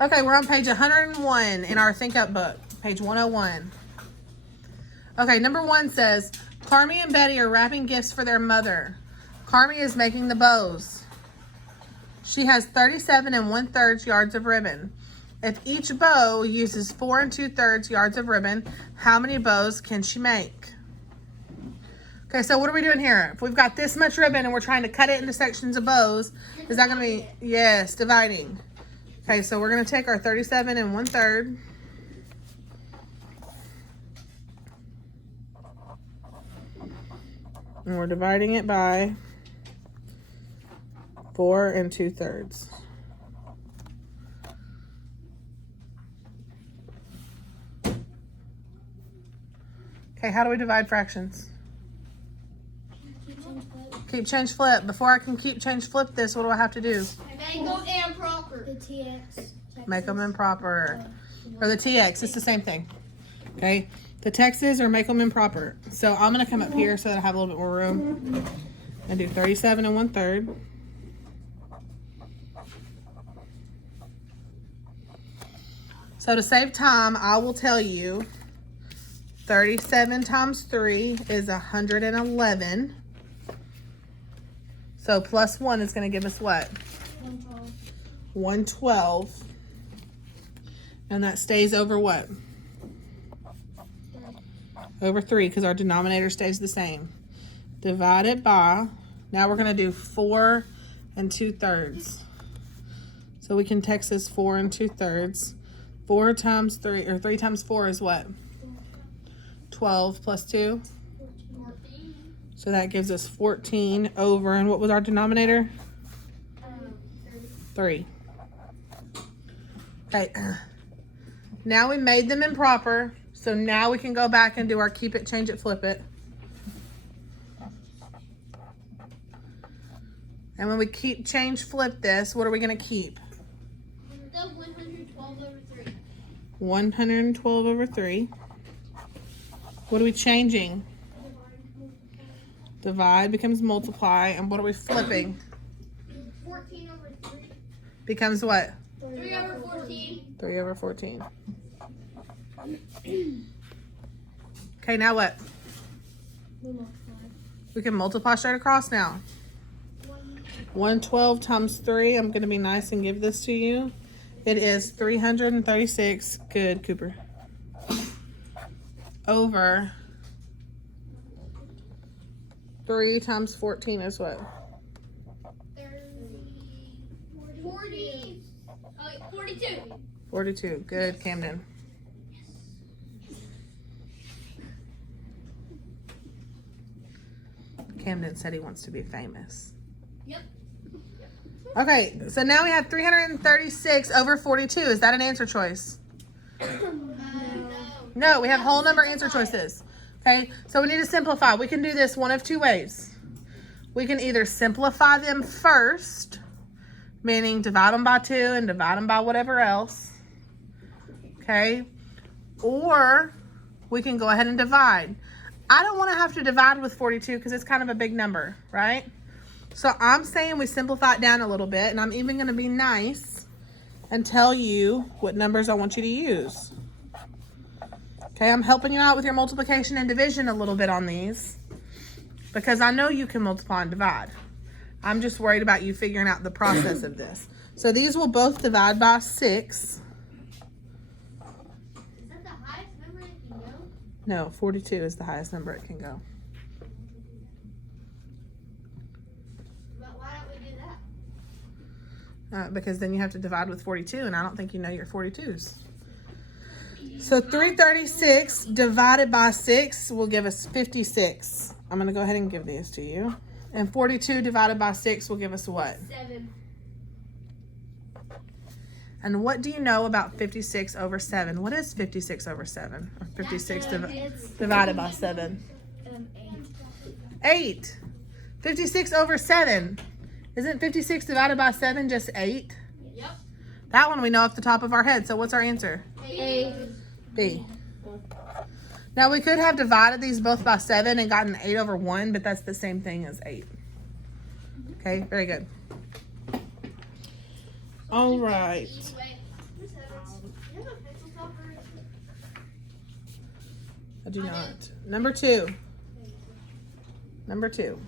Okay, we're on page 101 in our Think Up book. Page 101. Okay, number 1 says, Carmi and Betty are wrapping gifts for their mother. Carmi is making the bows. She has 37 1/3 yards of ribbon. If each bow uses 4 2/3 yards of ribbon, how many bows can she make? Okay, so what are we doing here? If we've got this much ribbon and we're trying to cut it into sections of bows, is that going to be, yes, dividing. Okay, so we're going to take our 37 1/3. And we're dividing it by 4 2/3. Okay, how do we divide fractions? Keep, change, flip. Before I can keep, change, flip this, what do I have to do? Make them improper. The TX. Make them improper. Or the TX, it's the same thing. Okay, the Texas or make them improper. So I'm going to come up here so that I have a little bit more room and do 37 1/3. So to save time, I will tell you 37 times 3 is 111. So plus 1 is going to give us what? 112. And that stays over what? Over 3, because our denominator stays the same. Divided by, now we're going to do 4 2/3. So we can text this 4 2/3. 4 times 3, or 3 times 4 is what? 12 plus 2. 14. So that gives us 14 over, and what was our denominator? 3. Okay. Now we made them improper. So now we can go back and do our keep it, change it, flip it. And when we keep, change, flip this, what are we going to keep? The 112 over 3. 112 over 3. What are we changing? Divide becomes multiply. And what are we flipping? 14 over 3. Becomes what? 3 over 14. 3 over 14. Okay, now what? We can multiply straight across now. 112 times 3. I'm going to be nice and give this to you. It is 336. Good, Cooper. Over 3 times 14 is what? 40. 42. 42. Good, Camden. Camden said he wants to be famous. Yep. Okay, so now we have 336 over 42. Is that an answer choice? No, we have whole number answer choices. Okay, so we need to simplify. We can do this one of 2 ways. We can either simplify them first, meaning divide them by 2 and divide them by whatever else. Okay, or we can go ahead and divide. I don't want to have to divide with 42 because it's kind of a big number, right? So I'm saying we simplify it down a little bit, and I'm even going to be nice and tell you what numbers I want you to use. Okay, I'm helping you out with your multiplication and division a little bit on these because I know you can multiply and divide. I'm just worried about you figuring out the process of this. So these will both divide by 6. Is that the highest number it can go? No, 42 is the highest number it can go. But why don't we do that? Because then you have to divide with 42, and I don't think you know your 42s. So 336 divided by 6 will give us 56. I'm going to go ahead and give these to you. And 42 divided by 6 will give us what? 7. And what do you know about 56 over 7? What is 56 over 7? Or 56 divided by 7? 8. 56 over 7. Isn't 56 divided by 7 just 8? Yep. That one we know off the top of our head. So what's our answer? 8. B. Now we could have divided these both by 7 and gotten 8 over 1, but that's the same thing as 8. Okay, very good. All right. I do not. Number 2. Number 2.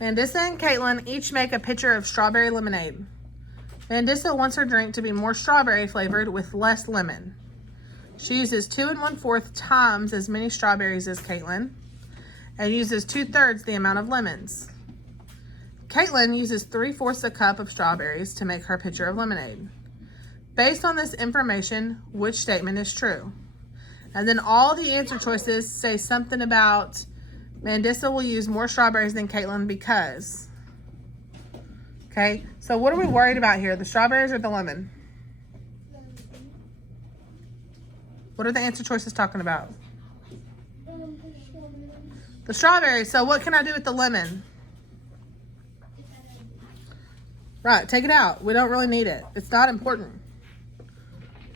Mandissa and Caitlin each make a pitcher of strawberry lemonade. Mandissa wants her drink to be more strawberry flavored with less lemon. She uses 2 1/4 times as many strawberries as Caitlin and uses 2/3 the amount of lemons. Caitlin uses 3/4 a cup of strawberries to make her pitcher of lemonade. Based on this information, which statement is true? And then all the answer choices say something about Mandissa will use more strawberries than Caitlin because. Okay, so what are we worried about here? The strawberries or the lemon? What are the answer choices talking about? The strawberries. So what can I do with the lemon? Right, take it out. We don't really need it. It's not important.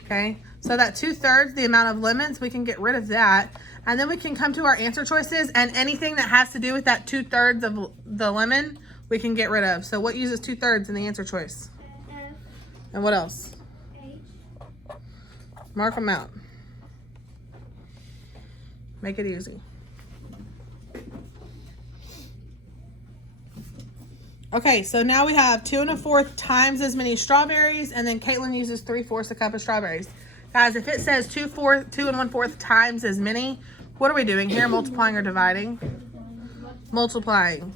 Okay, so that 2/3 the amount of lemons, we can get rid of that. And then we can come to our answer choices, and anything that has to do with that 2/3 of the lemon, we can get rid of. So what uses 2/3 in the answer choice? And what else? Mark them out. Make it easy. Okay, so now we have 2 1/4 times as many strawberries, and then Caitlin uses 3/4 a cup of strawberries. Guys, if it says 2 1/4 times as many, what are we doing here? Multiplying or dividing? Multiplying.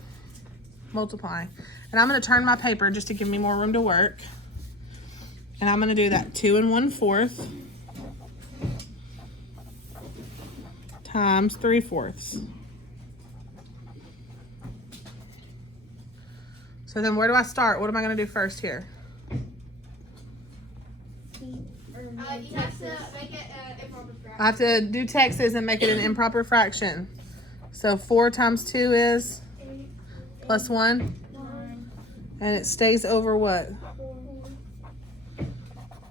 Multiplying. And I'm going to turn my paper just to give me more room to work. And I'm going to do that 2 1/4 times 3/4. So then where do I start? What am I going to do first here? You have to make it improper fraction. I have to do Texas and make it an improper fraction. So 4 times 2 is plus 1. And it stays over what?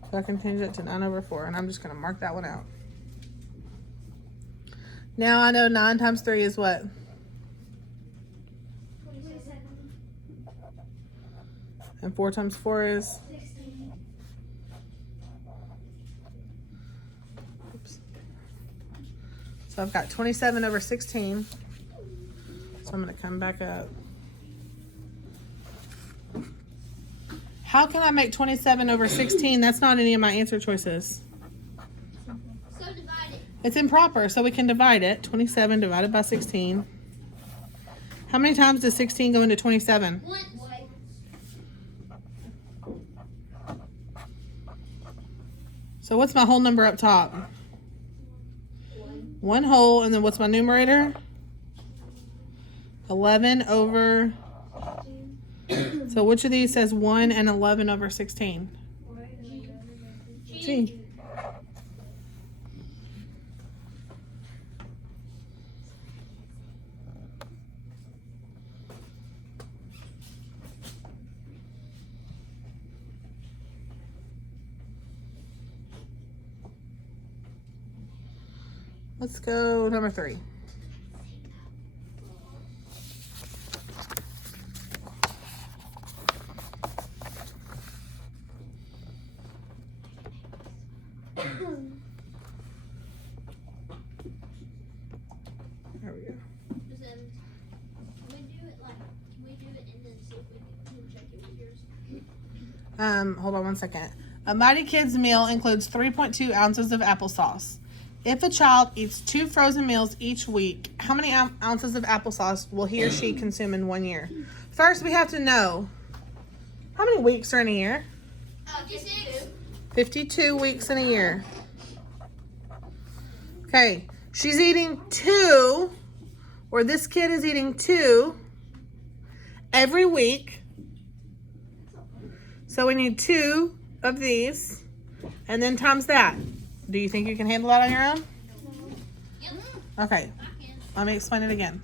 So I can change it to 9/4. And I'm just going to mark that one out. Now I know 9 times 3 is what? And 4 times 4 is? Oops. So I've got 27/16. So I'm going to come back up. How can I make 27/16? That's not any of my answer choices. So divide it. It's improper, so we can divide it. 27 divided by 16. How many times does 16 go into 27? Once. So what's my whole number up top? 1 whole, and then what's my numerator? 11 over... So which of these says 1 and 11/16? G. Let's go number 3. There we go. Can we do it and then see if we can check it with yours? Hold on one second. A Mighty Kids meal includes 3.2 ounces of applesauce. If a child eats 2 frozen meals each week, how many ounces of applesauce will he or she consume in 1 year? First, we have to know how many weeks are in a year? 52. 52 weeks in a year. Okay, she's eating 2, or this kid is eating 2 every week. So we need 2 of these, and then times that. Do you think you can handle that on your own? Yep. Okay, I can. let me explain it again.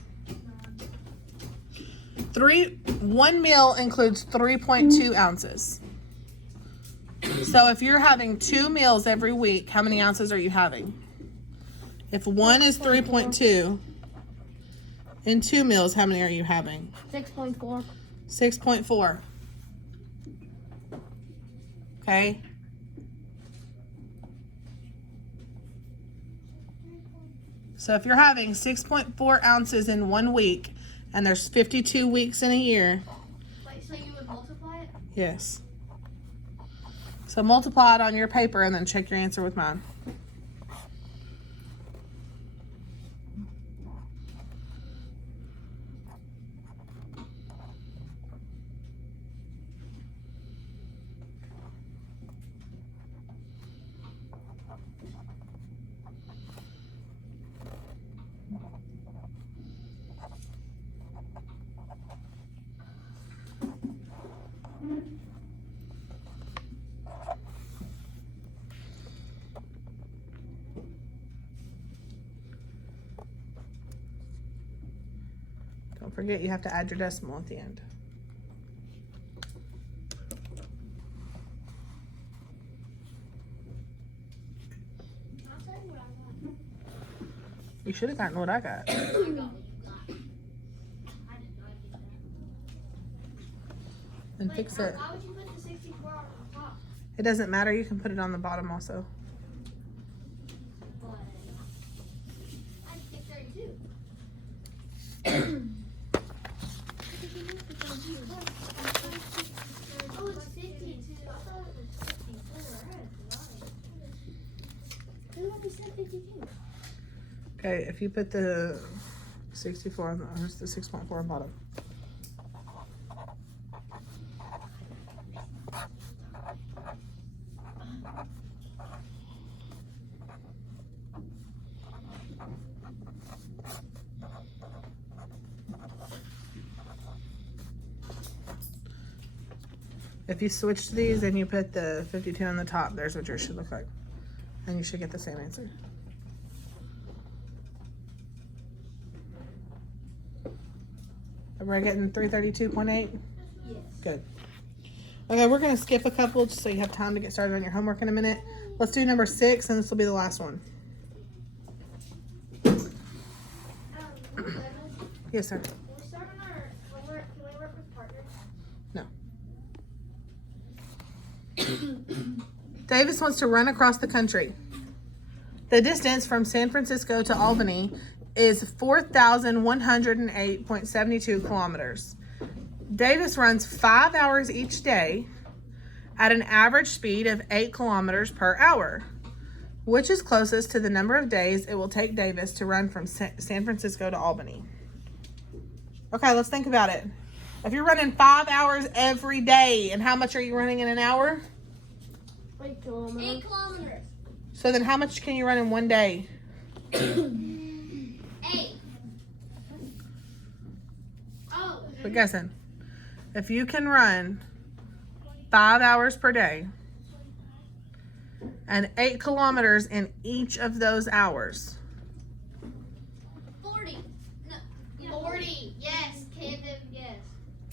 1 meal includes 3.2 ounces. So if you're having 2 meals every week, how many ounces are you having? If 1 is 3.2, in 2 meals, how many are you having? 6.4. 6.4. Okay. So if you're having 6.4 ounces in 1 week, and there's 52 weeks in a year, Wait, so you would multiply it? yes. So multiply it on your paper and then check your answer with mine. Don't forget you have to add your decimal at the end. I'll tell you what I got. You should have gotten what I got. I got what you got. I did not get that. And Wait, fix it. why would you put the 64 on the top? It doesn't matter. You can put it on the bottom also. But I picked 32. Oh, it's 52. I thought it was 54. I had to lie. Who had to say 52? Okay, if you put the 64 on the, the 6.4 on the bottom. If you switch these and you put the 52 on the top, there's what yours should look like. And you should get the same answer. We're getting 332.8? Yes. Good. Okay, we're gonna skip a couple just so you have time to get started on your homework in a minute. Let's do number 6 and this will be the last one. Yes, sir. Can we start on our homework? Can we work with partners? No. Davis wants to run across the country. The distance from San Francisco to Albany is 4,108.72 kilometers. Davis runs 5 hours each day at an average speed of 8 kilometers per hour. Which is closest to the number of days it will take Davis to run from San Francisco to Albany? Okay, let's think about it. If you're running 5 hours every day, and how much are you running in an hour? 8 kilometers. 8 kilometers. So then how much can you run in 1 day? 8. Oh. But guessing. If you can run 5 hours per day and 8 kilometers in each of those hours. 40. No. 40. Yes, Kevin. Yes.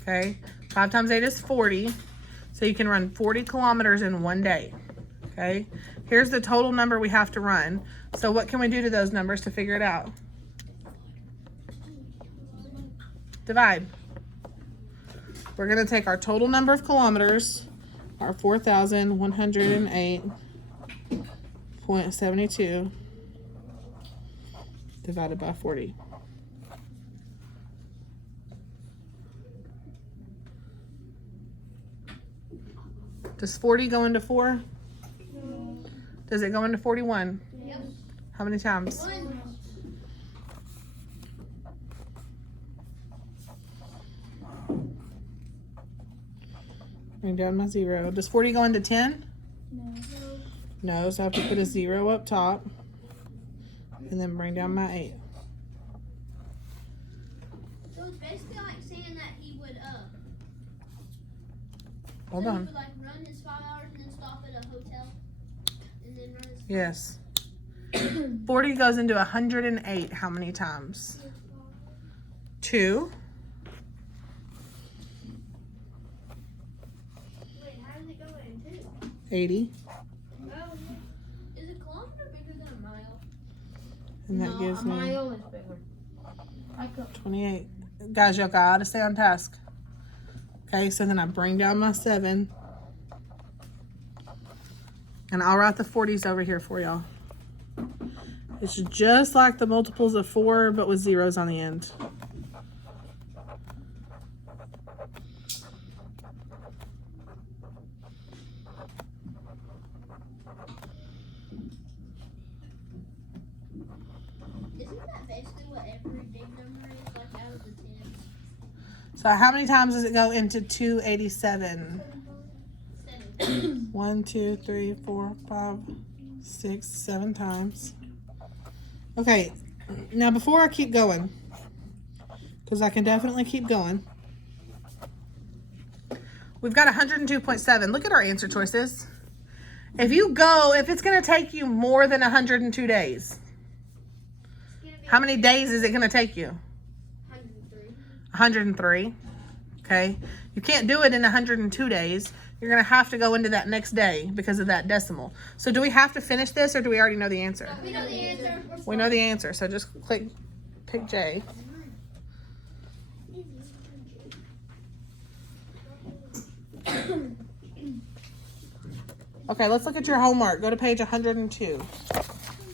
Okay, 5 times 8 is 40. So you can run 40 kilometers in 1 day. Okay, here's the total number we have to run. So what can we do to those numbers to figure it out? Divide. We're going to take our total number of kilometers, our 4,108.72, divided by 40. Does 40 go into 4? No. Does it go into 41? Yep. How many times? 1. Bring down my 0. Does 40 go into 10? No. No, so I have to put a 0 up top and then bring down my 8. So it's basically like saying that he would Hold so on. He would like run his 5 hours and then stop at a hotel and then run his Yes. 40 goes into 108 how many times? 2. Wait, how does it go into? 80. Oh, is a kilometer bigger than a mile? And that gives a me mile is bigger. I could. 28. Guys, y'all gotta stay on task. Okay, so then I bring down my 7. And I'll write the 40s over here for y'all. It's just like the multiples of 4, but with zeros on the end. Isn't that basically what every big number is, like out of the 10? So how many times does it go into 287? 7. 1, 2, 3, 4, 5, 6, 7 times. Okay, now before I keep going, because I can definitely keep going, we've got 102.7. Look at our answer choices. If it's going to take you more than 102 days, how many days is it going to take you? 103. 103. Okay. You can't do it in 102 days. You're going to have to go into that next day because of that decimal. So do we have to finish this or do we already know the answer? We know the answer. We know the answer. So just pick J. Okay, let's look at your homework. Go to page 102.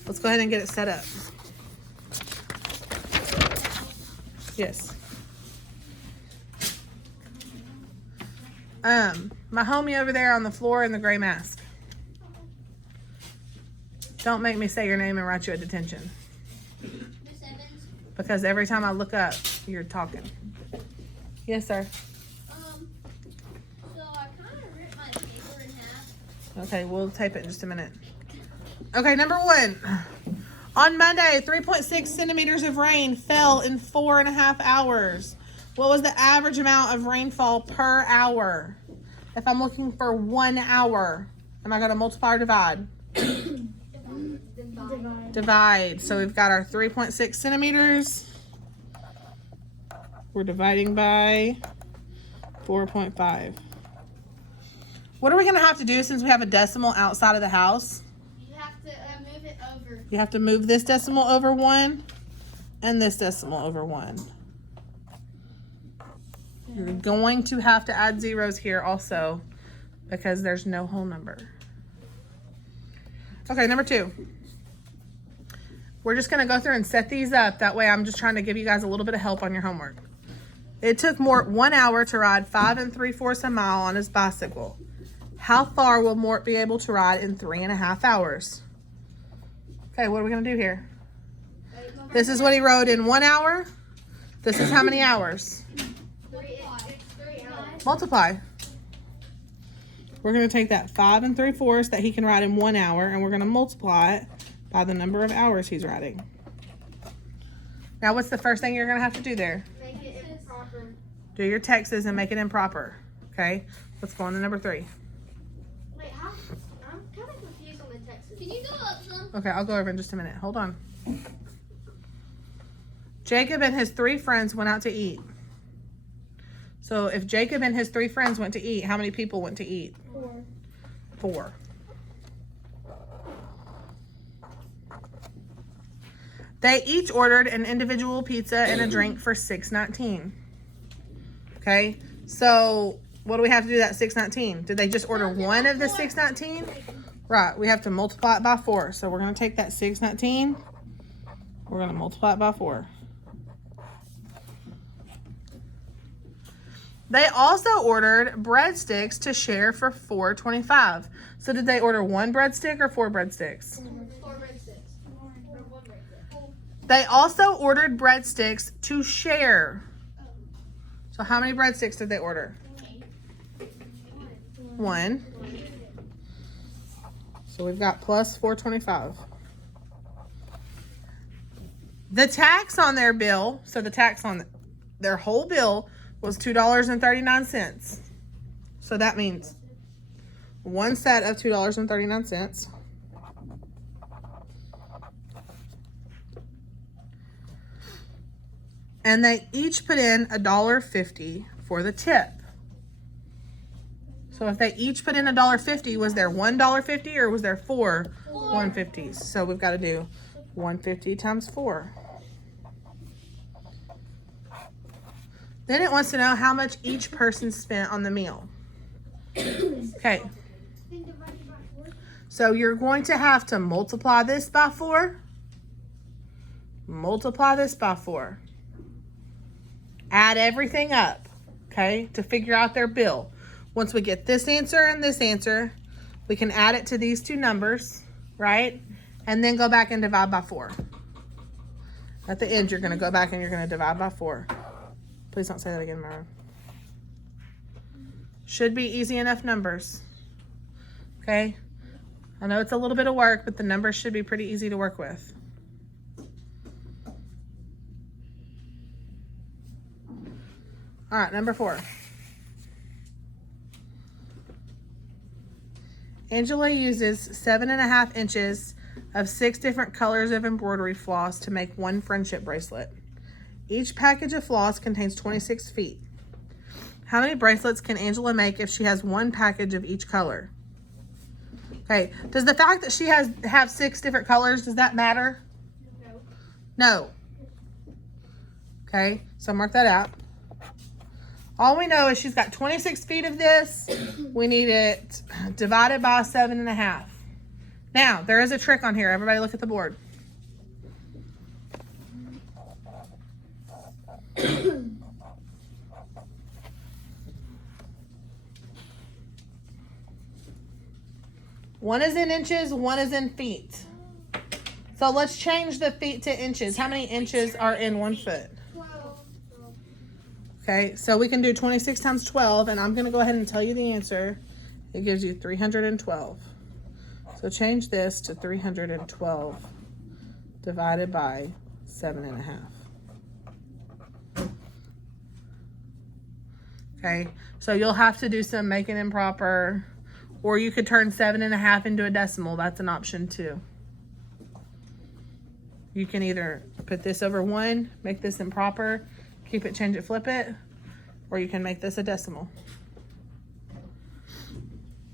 Let's go ahead and get it set up. Yes. My homie over there on the floor in the gray mask. Don't make me say your name and write you a detention. Miss Evans. Because every time I look up, you're talking. Yes, sir. So I kind of ripped my paper in half. Okay, we'll tape it in just a minute. Okay, number 1. On Monday, 3.6 centimeters of rain fell in 4.5 hours. What was the average amount of rainfall per hour? If I'm looking for 1 hour, am I going to multiply or divide? Divide. So we've got our 3.6 centimeters. We're dividing by 4.5. What are we going to have to do since we have a decimal outside of the house? You have to move it over. You have to move this decimal over 1 and this decimal over 1. You're going to have to add zeros here also because there's no whole number. Okay, number 2. We're just going to go through and set these up. That way I'm just trying to give you guys a little bit of help on your homework. It took Mort 1 hour to ride 5 3/4 a mile on his bicycle. How far will Mort be able to ride in 3.5 hours? Okay, what are we going to do here? This is what he rode in 1 hour. This is how many hours? 3 hours. Multiply. We're going to take that 5 3/4 that he can ride in 1 hour and we're going to multiply it by the number of hours he's riding. Now, what's the first thing you're going to have to do there? Make it improper. Do your Texas and make it improper. Okay, let's go on to number 3. Wait, how? I'm kind of confused on the Texas. Can you go up some? Okay, I'll go over in just a minute. Hold on. Jacob and his 3 friends went out to eat. So if Jacob and his 3 friends went to eat, how many people went to eat? 4. 4. They each ordered an individual pizza and a drink for $6.19. Okay, so what do we have to do that $6.19? Did they just order one of the $6.19? Right, we have to multiply it by 4. So we're going to take that $6.19. We're going to multiply it by 4. They also ordered breadsticks to share for $4.25. So did they order 1 breadstick or 4 breadsticks? 4 breadsticks. Or 1 breadstick. They also ordered breadsticks to share. So how many breadsticks did they order? 1. So we've got plus $4.25. The tax on their bill, so the tax on their whole bill was $2.39. So that means 1 set of $2.39. And they each put in $1.50 for the tip. So if they each put in $1.50, was there $1.50 or was there 4 150s? So we've got to do 150 times 4. Then it wants to know how much each person spent on the meal. Okay. So you're going to have to multiply this by 4. multiply this by 4. Add everything up, okay, to figure out their bill. Once we get this answer and this answer, we can add it to these two numbers, right? And then go back and divide by 4. At the end, you're going to go back and you're going to divide by 4. Please don't say that again, Myron. Should be easy enough numbers, okay? I know it's a little bit of work, but the numbers should be pretty easy to work with. All right, number 4. Angela uses 7.5 inches of 6 different colors of embroidery floss to make one friendship bracelet. Each package of floss contains 26 feet. How many bracelets can Angela make if she has one package of each color? Okay, does the fact that she have 6 different colors, does that matter? No. No. Okay, so mark that out. All we know is she's got 26 feet of this. We need it divided by 7.5. Now, there is a trick on here. Everybody look at the board. One is in inches, one is in feet. So let's change the feet to inches. How many inches are in 1 foot? 12. Okay, so we can do 26 times 12, and I'm going to go ahead and tell you the answer. It gives you 312. So change this to 312 divided by 7.5. Okay, so you'll have to do some making improper, or you could turn 7.5 into a decimal. That's an option too. You can either put this over 1, make this improper, keep it, change it, flip it, or you can make this a decimal.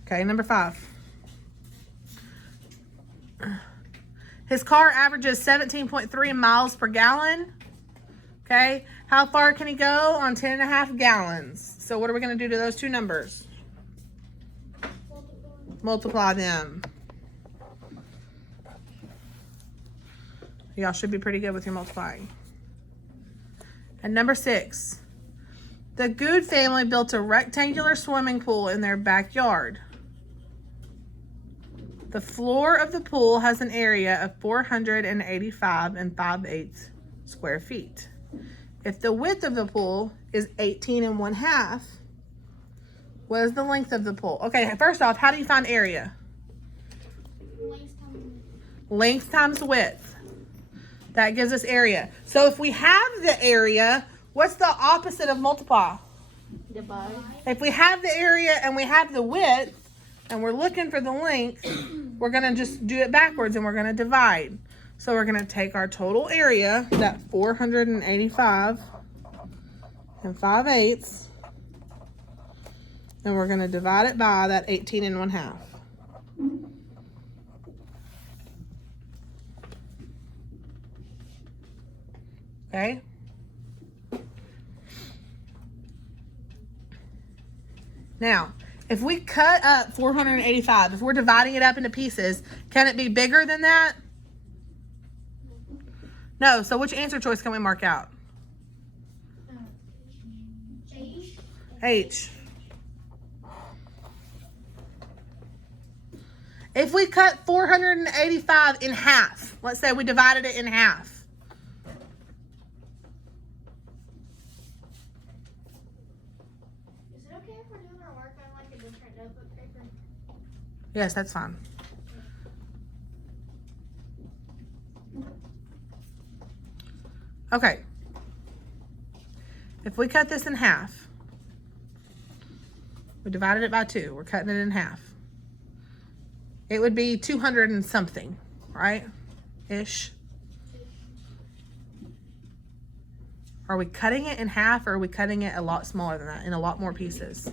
Okay, number 5. His car averages 17.3 miles per gallon. Okay, how far can he go on 10.5 gallons? So what are we going to do to those two numbers? Multiply them. Y'all should be pretty good with your multiplying. And number 6. The Good family built a rectangular swimming pool in their backyard. The floor of the pool has an area of 485 5/8 square feet. If the width of the pool is 18 1/2, what is the length of the pool? Okay, first off, how do you find area? Length times width. That gives us area. So if we have the area, what's the opposite of multiply? Divide. If we have the area and we have the width and we're looking for the length, we're going to just do it backwards and we're going to divide. So we're going to take our total area, that 485 5/8, and we're going to divide it by that 18 1/2. Okay? Now, if we cut up 485, if we're dividing it up into pieces, can it be bigger than that? No, so which answer choice can we mark out? H. H. If we cut 485 in half, let's say we divided it in half. Is it okay if we're doing our work on like a different notebook paper? Yes, that's fine. Okay. If we cut this in half, we divided it by 2. We're cutting it in half. It would be 200 and something, right? Ish. Are we cutting it in half, or are we cutting it a lot smaller than that, in a lot more pieces?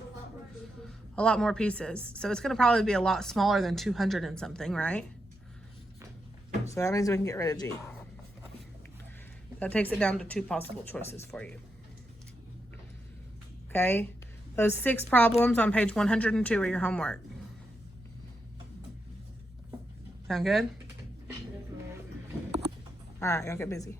A lot more pieces. So it's going to probably be a lot smaller than 200 and something, right? So that means we can get rid of G. That takes it down to 2 possible choices for you. Okay? Those 6 problems on page 102 are your homework. Sound good? All right, y'all get busy.